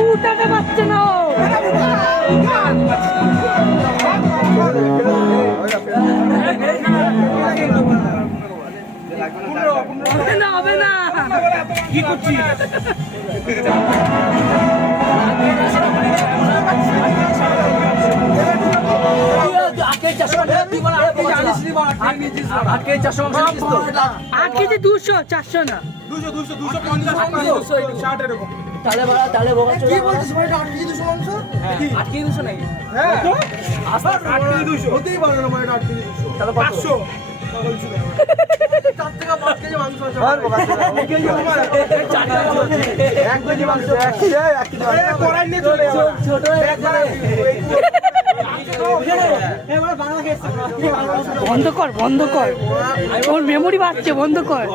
উঠাতে পারছে না হবে না কি করছিস আট কেজি 200 400 না 200 এরকম তাহলে কি বলছিস ভাই 8 কেজি 200 মাংস 8 কেজি 200 নাকি হ্যাঁ 8 কেজি 200 হতেই পারে না ভাই 8 কেজি 200 তাহলে 500 4 থেকে 5 কেজি মাংস আছে আর 1 কেজি মাংস 1 কেজি কড়াই নিয়ে চলে যাবে ছোট বন্ধ কর ওর মেমোরি বাড়ছে বন্ধ কর